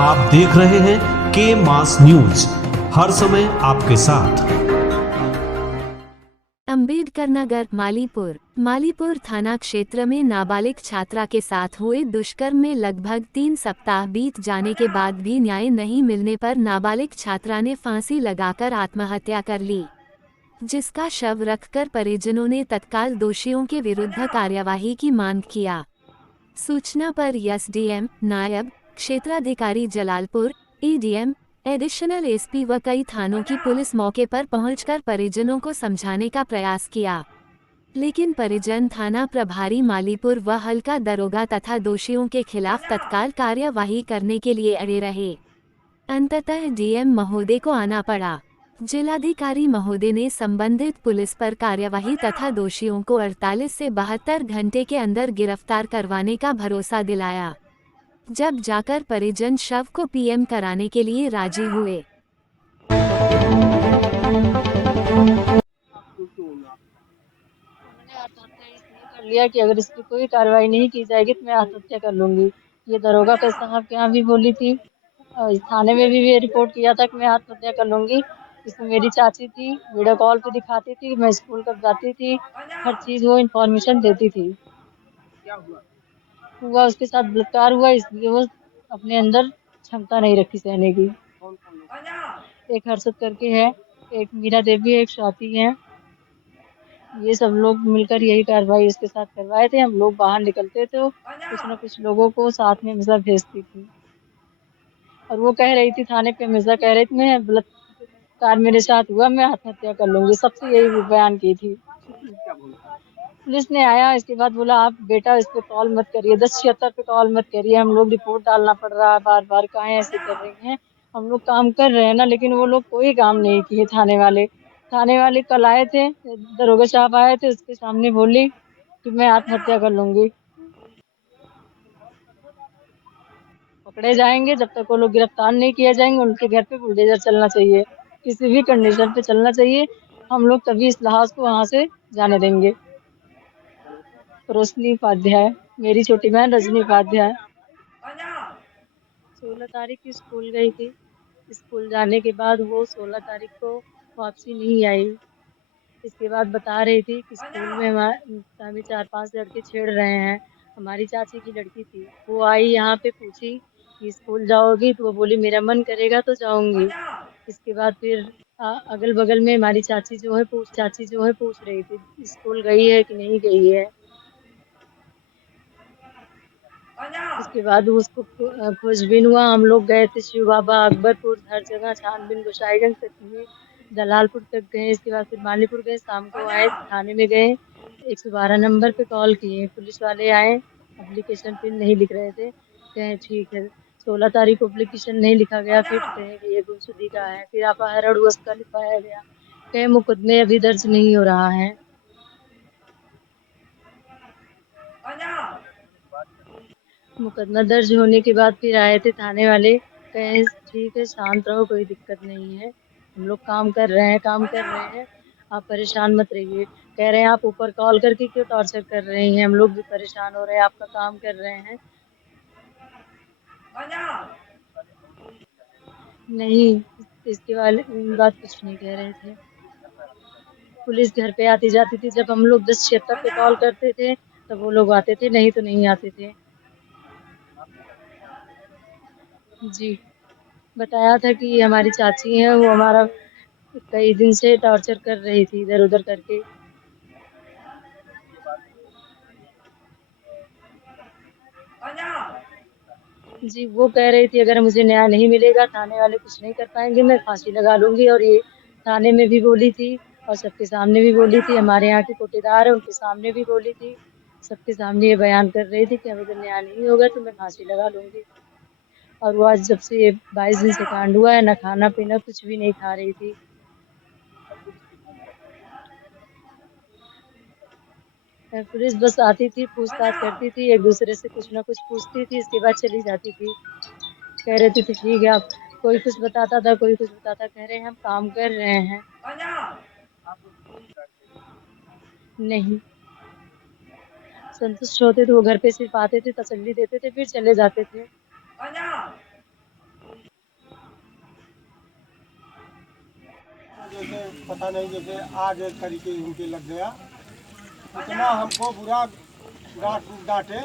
आप देख रहे हैं के मास न्यूज, हर समय आपके साथ। अंबेडकर नगर मालीपुर थाना क्षेत्र में नाबालिग छात्रा के साथ हुए दुष्कर्म में लगभग 3 सप्ताह बीत जाने के बाद भी न्याय नहीं मिलने पर नाबालिग छात्रा ने फांसी लगाकर आत्महत्या कर ली, जिसका शव रखकर परिजनों ने तत्काल दोषियों के विरुद्ध कार्यवाही की मांग किया। सूचना पर एसडीएम, नायब क्षेत्राधिकारी जलालपुर, एडीएम, एडिशनल एसपी व कई थानों की पुलिस मौके पर पहुंचकर परिजनों को समझाने का प्रयास किया, लेकिन परिजन थाना प्रभारी मालीपुर व हल्का दरोगा तथा दोषियों के खिलाफ तत्काल कार्यवाही करने के लिए अड़े रहे। अंततः डीएम महोदय को आना पड़ा। जिलाधिकारी महोदय ने संबंधित पुलिस पर कार्यवाही तथा दोषियों को 48 से 72 घंटे के अंदर गिरफ्तार करवाने का भरोसा दिलाया, जब जाकर परिजन शव को पीएम कराने के लिए राजी हुए। मैंने आत्महत्या इसलिए कर लिया कि अगर इसकी कोई कार्रवाई नहीं की जाएगी तो मैं आत्महत्या कर लूंगी। ये दरोगा के साहब के यहाँ भी बोली थी और थाने में भी रिपोर्ट किया था कि मैं आत्महत्या कर लूंगी। इसमें मेरी चाची थी, वीडियो कॉल पे दिखाती थी, मैं स्कूल कब जाती थी, हर चीज वो इन्फॉर्मेशन देती थी। हुआ उसके साथ बलात्कार हुआ, इसलिए वो अपने अंदर क्षमता नहीं रखी सहने की। एक हर्षद करके है, एक मीरा देवी है, एक स्वाति है। ये सब लोग मिलकर यही कार्रवाई उसके साथ करवाए थे। हम लोग बाहर निकलते तो कुछ न कुछ लोगों को साथ में हमेशा भेजती थी, और वो कह रही थी थाने पे, हमेशा कह रही थी मैं बलात्कार मेरे साथ हुआ, मैं आत्महत्या कर लूंगी, सबसे यही बयान की थी। पुलिस ने आया, इसके बाद बोला आप बेटा इस पे कॉल मत करिए, 1076 पे कॉल मत करिए, हम लोग रिपोर्ट डालना पड़ रहा है बार बार, काहे ऐसे कर रही हैं, हम लोग काम कर रहे हैं ना। लेकिन वो लोग कोई काम नहीं किए। थाने वाले कल आए थे, दरोगा साहब आए थे, उसके सामने बोली कि मैं आत्महत्या कर लूंगी। पकड़े जाएंगे, जब तक वो लोग गिरफ्तार नहीं किए जाएंगे उनके घर पे बुलडोजर चलना चाहिए, किसी भी कंडीशन पे चलना चाहिए। हम लोग तभी इस लाश को वहां से जाने देंगे। रोशनी उपाध्याय, मेरी छोटी बहन रजनी उपाध्याय। 16 तारीख की स्कूल गई थी। स्कूल जाने के बाद वो 16 तारीख को वापसी नहीं आई। इसके बाद बता रही थी कि स्कूल में हमें 4-5 लड़के छेड़ रहे हैं। हमारी चाची की लड़की थी, वो आई यहाँ पे, पूछी कि स्कूल जाओगी, तो वो बोली मेरा मन करेगा तो जाऊंगी। इसके बाद फिर अगल बगल में हमारी चाची जो है पूछ रही थी स्कूल गई है कि नहीं गई है। इसके बाद उसको खोजबीन हुआ, हम लोग गए थे शिव बाबा, अकबरपुर, हर जगह छानबीन, गोसाईगंज तक हुई, जलालपुर तक गए। इसके बाद फिर मालीपुर गए, शाम को आए, थाने में गए, 112 नंबर पे कॉल किए, पुलिस वाले आए, एप्लीकेशन फिर नहीं लिख रहे थे, कहे ठीक है। 16 तारीख को एप्लीकेशन नहीं लिखा गया, फिर कहे कि ये गुमशुदगी का है, फिर अपहरण उसका लिखवाया गया, कहे मुकदमे अभी दर्ज नहीं हो रहा है। मुकदमा दर्ज होने के बाद फिर आए थे थाने वाले, कहे ठीक है शांत रहो, कोई दिक्कत नहीं है, हम लोग काम कर रहे हैं, आप परेशान मत रहिए। कह रहे हैं आप ऊपर कॉल करके क्यों टॉर्चर कर रही हैं, हम लोग भी परेशान हो रहे हैं, आपका काम कर रहे हैं। नहीं, इसके वाले बात कुछ नहीं कह रहे थे। पुलिस घर पे आती जाती थी, जब हम लोग 1076 पे कॉल करते थे तब वो लोग आते थे, नहीं तो नहीं आते थे। जी, बताया था कि हमारी चाची है, वो हमारा कई दिन से टॉर्चर कर रही थी इधर उधर करके। जी, वो कह रही थी अगर मुझे न्याय नहीं मिलेगा, थाने वाले कुछ नहीं कर पाएंगे, मैं फांसी लगा लूंगी। और ये थाने में भी बोली थी और सबके सामने भी बोली थी, हमारे यहाँ की कोटेदार है उनके सामने भी बोली थी, सबके सामने ये बयान कर रही थी कि अगर न्याय नहीं होगा तो मैं फांसी लगा लूंगी। और वो आज जब से ये 22 दिन से कांड हुआ है, ना खाना पीना कुछ भी नहीं खा रही थी। पुलिस बस आती थी, पूछताछ करती थी, एक दूसरे से कुछ ना कुछ पूछती थी, इसके बाद चली जाती थी। कह रहे थे ठीक है आप, कोई कुछ बताता था, कोई कुछ बताता, कह रहे हैं हम काम कर रहे हैं। नहीं, संतुष्ट होते थे वो, घर पे सिर्फ आते थे, तसल्ली देते थे, फिर चले जाते थे। जैसे पता नहीं, जैसे आज एक तरीके उनके लग गया, इतना हमको बुरा डांटे।